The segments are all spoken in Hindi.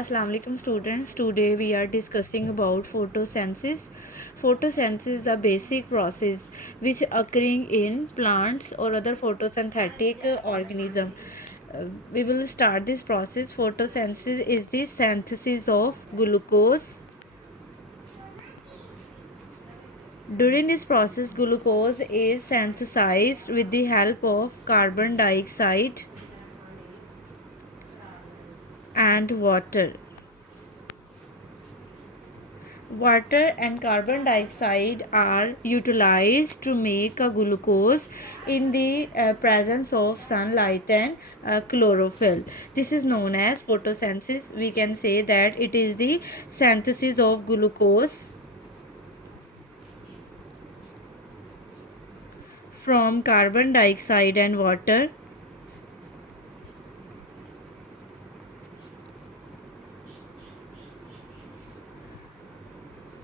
Assalamu alaikum students. Today we are discussing about photosynthesis. Photosynthesis is the basic process which occurring in plants or other photosynthetic organism. We will start this process. Photosynthesis is the synthesis of glucose. During this process, glucose is synthesized with the help of carbon dioxide and water. Water and carbon dioxide are utilized to make a glucose in the presence of sunlight and chlorophyll. This is known as photosynthesis. We can say that it is the synthesis of glucose from carbon dioxide and water.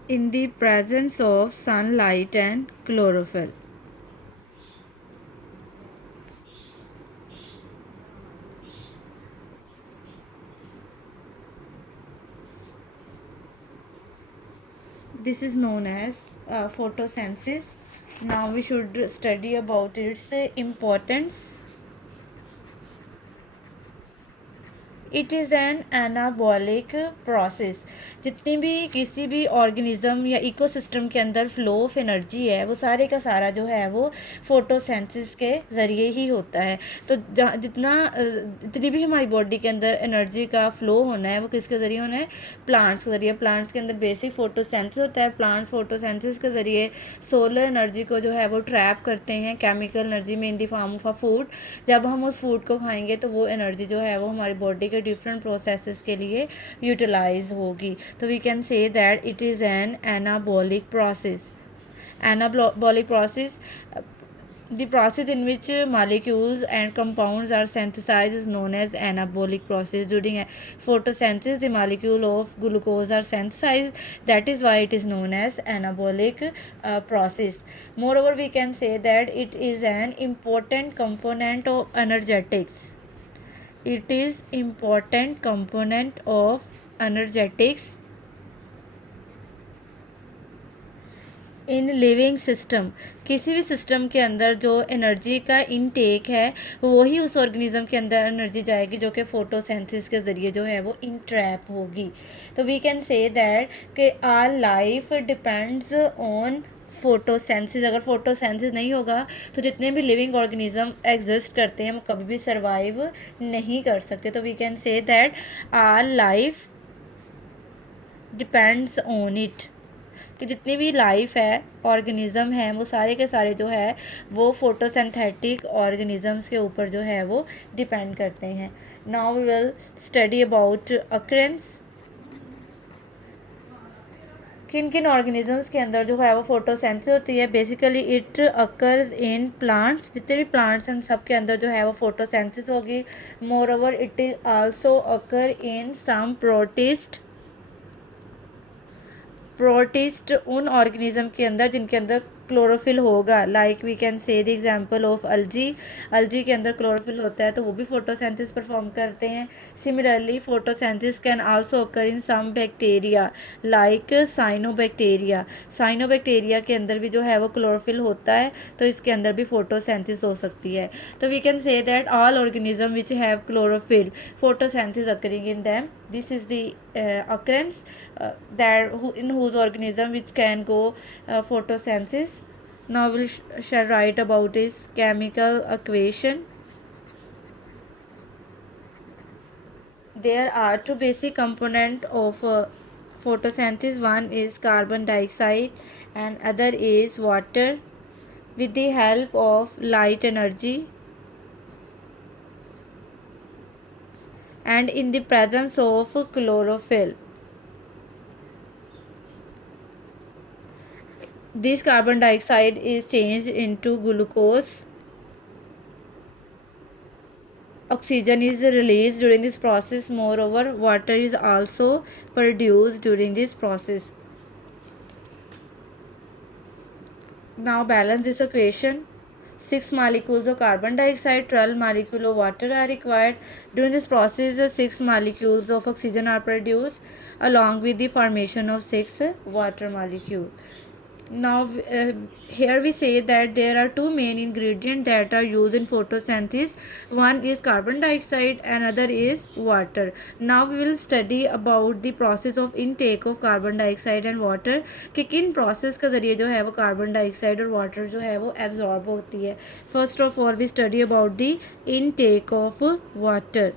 In the presence of sunlight and chlorophyll. This is known as photosynthesis. Now we should study about its importance. It is an anabolic process. जितनी भी किसी भी ऑर्गेनिज्म या इकोसिस्टम के अंदर फ्लो ऑफ एनर्जी है वो सारे का सारा जो है वो फोटोसिंथेसिस के ज़रिए ही होता है. तो जितनी भी हमारी बॉडी के अंदर एनर्जी का फ्लो होना है वो किसके ज़रिए होना है? प्लांट्स के ज़रिए. प्लांट्स के अंदर बेसिक फोटोसिंथेसिस होता है. प्लांट्स फोटोसिंथेसिस के ज़रिए सोलर एनर्जी को जो है वो ट्रैप करते हैं केमिकल एनर्जी में in the form of a food. जब हम उस फूड को खाएंगे तो वो एनर्जी जो है वो हमारी बॉडी के डिफरेंट प्रोसेसेस के लिए यूटिलाइज होगी. तो we can say that it is an anabolic process. Anabolic process, the process in which molecules and compounds are synthesized is known as anabolic process. During photosynthesis, the molecule of glucose are synthesized. That is why it is known as anabolic process. Moreover, we can say that it is an important component of energetics. It is important component of energetics in living system. किसी भी सिस्टम के अंदर जो एनर्जी का इनटेक है वही उस ऑर्गेनिज्म के अंदर एनर्जी जाएगी जो कि फोटोसिंथेसिस के ज़रिए जो है वो इंट्रैप होगी. तो वी कैन से दैट कि our life depends on photosynthesis. अगर फोटोसिंथेसिस नहीं होगा तो जितने भी लिविंग ऑर्गेनिज्म एग्जिस्ट करते हैं वो कभी भी सर्वाइव नहीं कर सकते. तो we can say that our life depends on it. कि जितनी भी लाइफ है ऑर्गेनिज्म है वो सारे के सारे जो है वो फोटोसिंथेटिक ऑर्गेनिजम्स के ऊपर जो है वो डिपेंड करते हैं. Now we will study about occurrence. किन किन ऑर्गेनिजम्स के अंदर जो है वो फोटोसिंथेसिस होती है? Basically it occurs in plants. जितने भी प्लांट्स हैं सब के अंदर जो है वो फोटोसिंथेसिस होगी. Moreover it is also occur in some protist उन ऑर्गेनिज्म के अंदर जिनके अंदर क्लोरोफिल होगा. Like we can say the example of algae के अंदर क्लोरोफिल होता है तो वो भी फोटोसिंथेसिस परफॉर्म करते हैं. Similarly photosynthesis can also occur in some bacteria like cyanobacteria के अंदर भी जो है वो क्लोरोफिल होता है तो इसके अंदर भी फोटोसिंथेसिस हो सकती है. तो we can say that all organism which have chlorophyll photosynthesis occurring in them. This is the occurrence in whose organism which can go photosynthesis. Now we shall write about its chemical equation. There are two basic components of photosynthesis. One is carbon dioxide and other is water. With the help of light energy and in the presence of chlorophyll, this carbon dioxide is changed into glucose. Oxygen is released during this process. Moreover, water is also produced during this process. Now balance this equation. 6 molecules of carbon dioxide, 12 molecules of water are required. During this process, 6 molecules of oxygen are produced along with the formation of 6 water molecules. Now here we say that there are two main ingredients that are used in photosynthesis. One is carbon dioxide, another is water. Now we will study about the process of intake of carbon dioxide and water, कि किन process का ज़रिए जो है वो carbon dioxide और water जो है वो absorb होती है. First of all we study about the intake of water.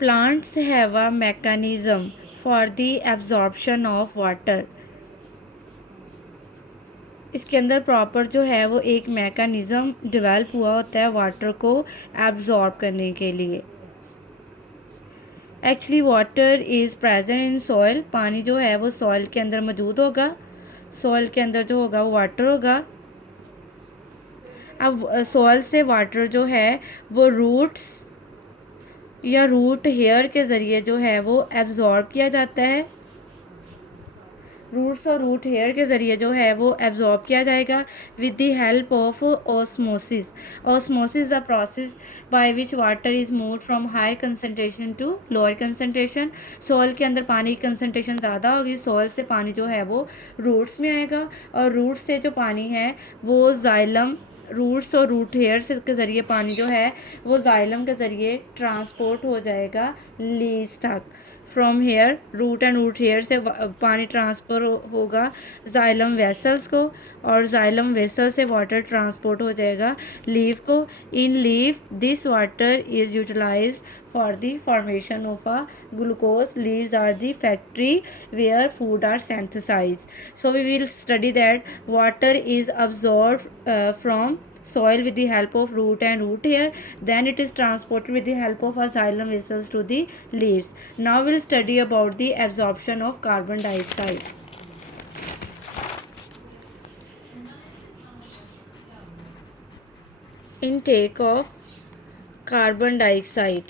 Plants have a mechanism for the absorption of water. इसके अंदर प्रॉपर जो है वो एक मैकेनिज़्म डेवलप हुआ होता है वाटर को एब्जॉर्ब करने के लिए. Actually water is present in soil. पानी जो है वो सॉइल के अंदर मौजूद होगा. सॉइल के अंदर जो होगा वो वाटर होगा. अब सॉइल से वाटर जो है वो रूट्स या रूट हेयर के ज़रिए जो है वो एब्जॉर्ब किया जाता है. रूट्स और रूट हेयर के ज़रिए जो है वो एब्जॉर्ब किया जाएगा with the help of osmosis. Osmosis the process by which water is move from higher concentration to lower concentration. Soil के अंदर पानी की कंसनट्रेशन ज़्यादा होगी. सॉइल से पानी जो है वो रूट्स में आएगा और रूट्स से जो पानी है वो जाइलम, रूट्स और रूट हेयर से के ज़रिए पानी जो है वो जाइलम के ज़रिए ट्रांसपोर्ट हो जाएगा लीव्स तक. From hair root and root hair से पानी ट्रांसफ़र होगा जाइलम वेसल्स को और जाइलम वेसल से वाटर ट्रांसपोर्ट हो जाएगा लीव को. In leave this water is utilize for the formation of a glucose. Leaves are the factory where food are synthesized. So we will study that water is absorbed from soil with the help of root and root hair, then it is transported with the help of a xylem vessels to the leaves. Now we'll study about the absorption of carbon dioxide. Intake of carbon dioxide.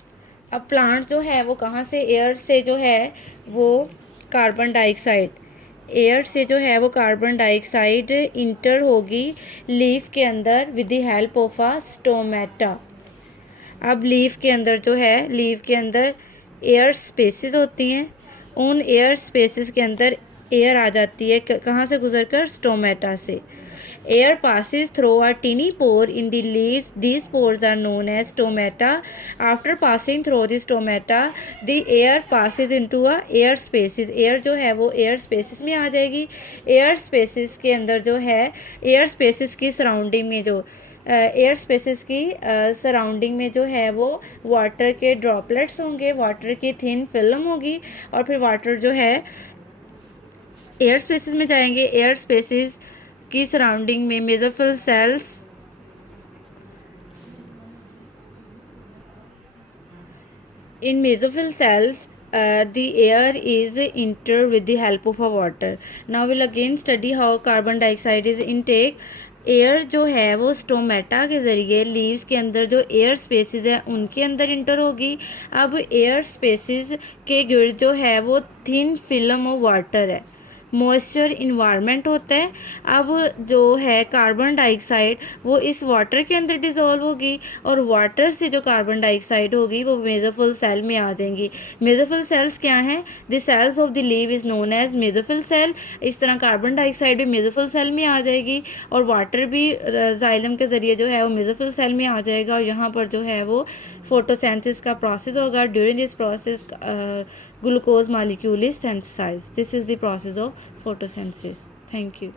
अब प्लांट जो है वो कहाँ से, एयर से जो है वो कार्बन डाइऑक्साइड, एयर से जो है वो कार्बन डाइऑक्साइड इंटर होगी लीफ के अंदर with the help of a stomata. अब लीफ के अंदर जो है, लीफ के अंदर एयर स्पेसेस होती हैं. उन एयर स्पेसेस के अंदर एयर आ जाती है कहाँ से गुजर कर, स्टोमेटा से. Air passes through a tiny pore in the leaves. These pores are known as stomata. After passing through the stomata, the air passes into a air spaces. Air जो है वो air spaces में आ जाएगी. Air spaces के अंदर जो है, air spaces की सराउंडिंग में जो एयर स्पेसेस की सराउंडिंग में जो है वो वाटर के ड्रॉपलेट्स होंगे, वाटर की थिन फिल्म होगी और फिर वाटर जो है एयर स्पेसेस में जाएंगे. एयर स्पेसेस की सराउंडिंग में mesophyll cells, in mesophyll cells the air is entered with the help of a water. Now we'll again study how carbon dioxide is intake. Air जो है वो स्टोमेटा के ज़रिए लीव्स के अंदर जो एयर स्पेसेस है उनके अंदर इंटर होगी. अब एयर स्पेसेस के गिर्द जो है वो थिन फिल्म ऑफ वाटर है, मॉइस्चर इन्वायरमेंट होता है. अब जो है कार्बन डाइऑक्साइड वो इस वाटर के अंदर डिज़ोल्व होगी और वाटर से जो कार्बन डाइऑक्साइड होगी वो मेसोफिल सेल में आ जाएंगी. मेसोफिल सेल्स क्या हैं, the cells of the leave is known as mesophyll cell. इस तरह कार्बन डाइऑक्साइड भी मेसोफिल सेल में आ जाएगी और वाटर भी जाइलम के ज़रिए जो है वो मेसोफिल सेल में आ जाएगा और यहाँ पर जो है वो फोटोसिंथेसिस का प्रोसेस होगा. During this process glucose molecule is synthesized. This is the process of photosynthesis. Thank you.